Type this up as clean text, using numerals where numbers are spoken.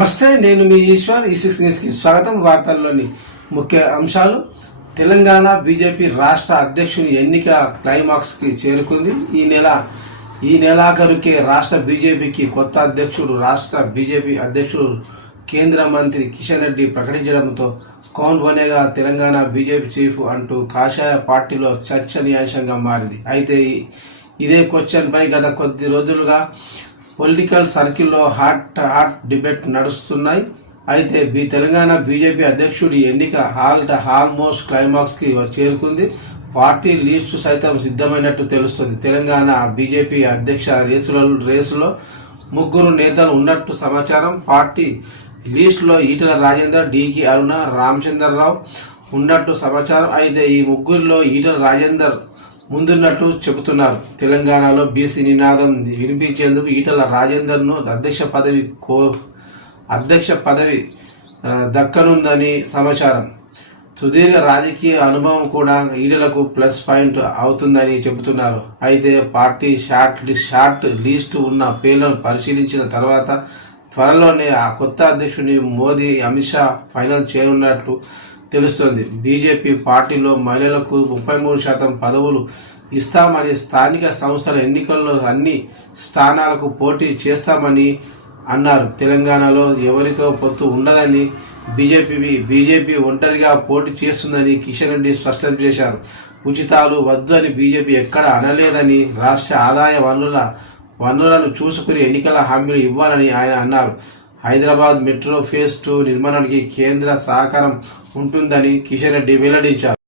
నమస్తే, నేను మీ ఈశ్వర్. ఈ6 న్యూస్కి స్వాగతం. వార్తల్లోని ముఖ్య అంశాలు. తెలంగాణ బీజేపీ రాష్ట్ర అధ్యక్షుని ఎన్నిక క్లైమాక్స్కి చేరుకుంది. ఈ నెలాఖరుకే రాష్ట్ర బీజేపీకి కొత్త అధ్యక్షుడు రాష్ట్ర బీజేపీ అధ్యక్షుడు కేంద్ర మంత్రి కిషన్ రెడ్డి ప్రకటించడంతో కౌన్ బనేగా తెలంగాణ బీజేపీ చీఫ్ అంటూ కాషాయ పార్టీలో చర్చనీయాంశంగా మారింది. అయితే ఇదే క్వశ్చన్పై గత కొద్ది రోజులుగా పొలిటికల్ సర్కిల్లో హాట్ డిబేట్ నడుస్తున్నాయి. అయితే తెలంగాణ బీజేపీ అధ్యక్షుడి ఎన్నిక ఆల్మోస్ట్ క్లైమాక్స్కి చేరుకుంది. పార్టీ లిస్టు సైతం సిద్ధమైనట్టు తెలుస్తుంది. తెలంగాణ బీజేపీ అధ్యక్ష రేసులో 3 నేతలు ఉన్నట్టు సమాచారం. పార్టీ లిస్టులో ఈటెల రాజేందర్, డికి అరుణ, రామచంద్రరావు ఉన్నట్టు సమాచారం. అయితే ఈ 3లో ఈటెల రాజేందర్ ముందున్నట్టు చెబుతున్నారు. తెలంగాణలో బీసీ నినాదం వినిపించేందుకు ఈటెల రాజేందర్ను అధ్యక్ష పదవి దక్కనుందని సమాచారం. సుదీర్ఘ రాజకీయ అనుభవం కూడా ఈటెలకు ప్లస్ పాయింట్ అవుతుందని చెబుతున్నారు. అయితే పార్టీ షార్ట్ లిస్ట్ ఉన్న పేర్లను పరిశీలించిన తర్వాత త్వరలోనే ఆ కొత్త అధ్యక్షుడిని మోదీ, అమిత్ షా ఫైనల్ చేయనున్నట్లు తెలుస్తోంది. బీజేపీ పార్టీలో మహిళలకు 33% పదవులు ఇస్తామని, స్థానిక సంస్థల ఎన్నికల్లో అన్ని స్థానాలకు పోటీ చేస్తామని అన్నారు. తెలంగాణలో ఎవరితో పొత్తు ఉండదని, బీజేపీ ఒంటరిగా పోటీ చేస్తుందని కిషన్ రెడ్డి స్పష్టం చేశారు. ఉచితాలు వద్దు అని బీజేపీ ఎక్కడ అనలేదని, రాష్ట్ర ఆదాయ వనరులను చూసుకుని ఎన్నికల హామీలు ఇవ్వాలని ఆయన అన్నారు. హైదరాబాద్ మెట్రో ఫేజ్ 2 నిర్మాణానికి కేంద్ర సహకారం ఉంటుందని కిషన్ రెడ్డి వెల్లడించారు.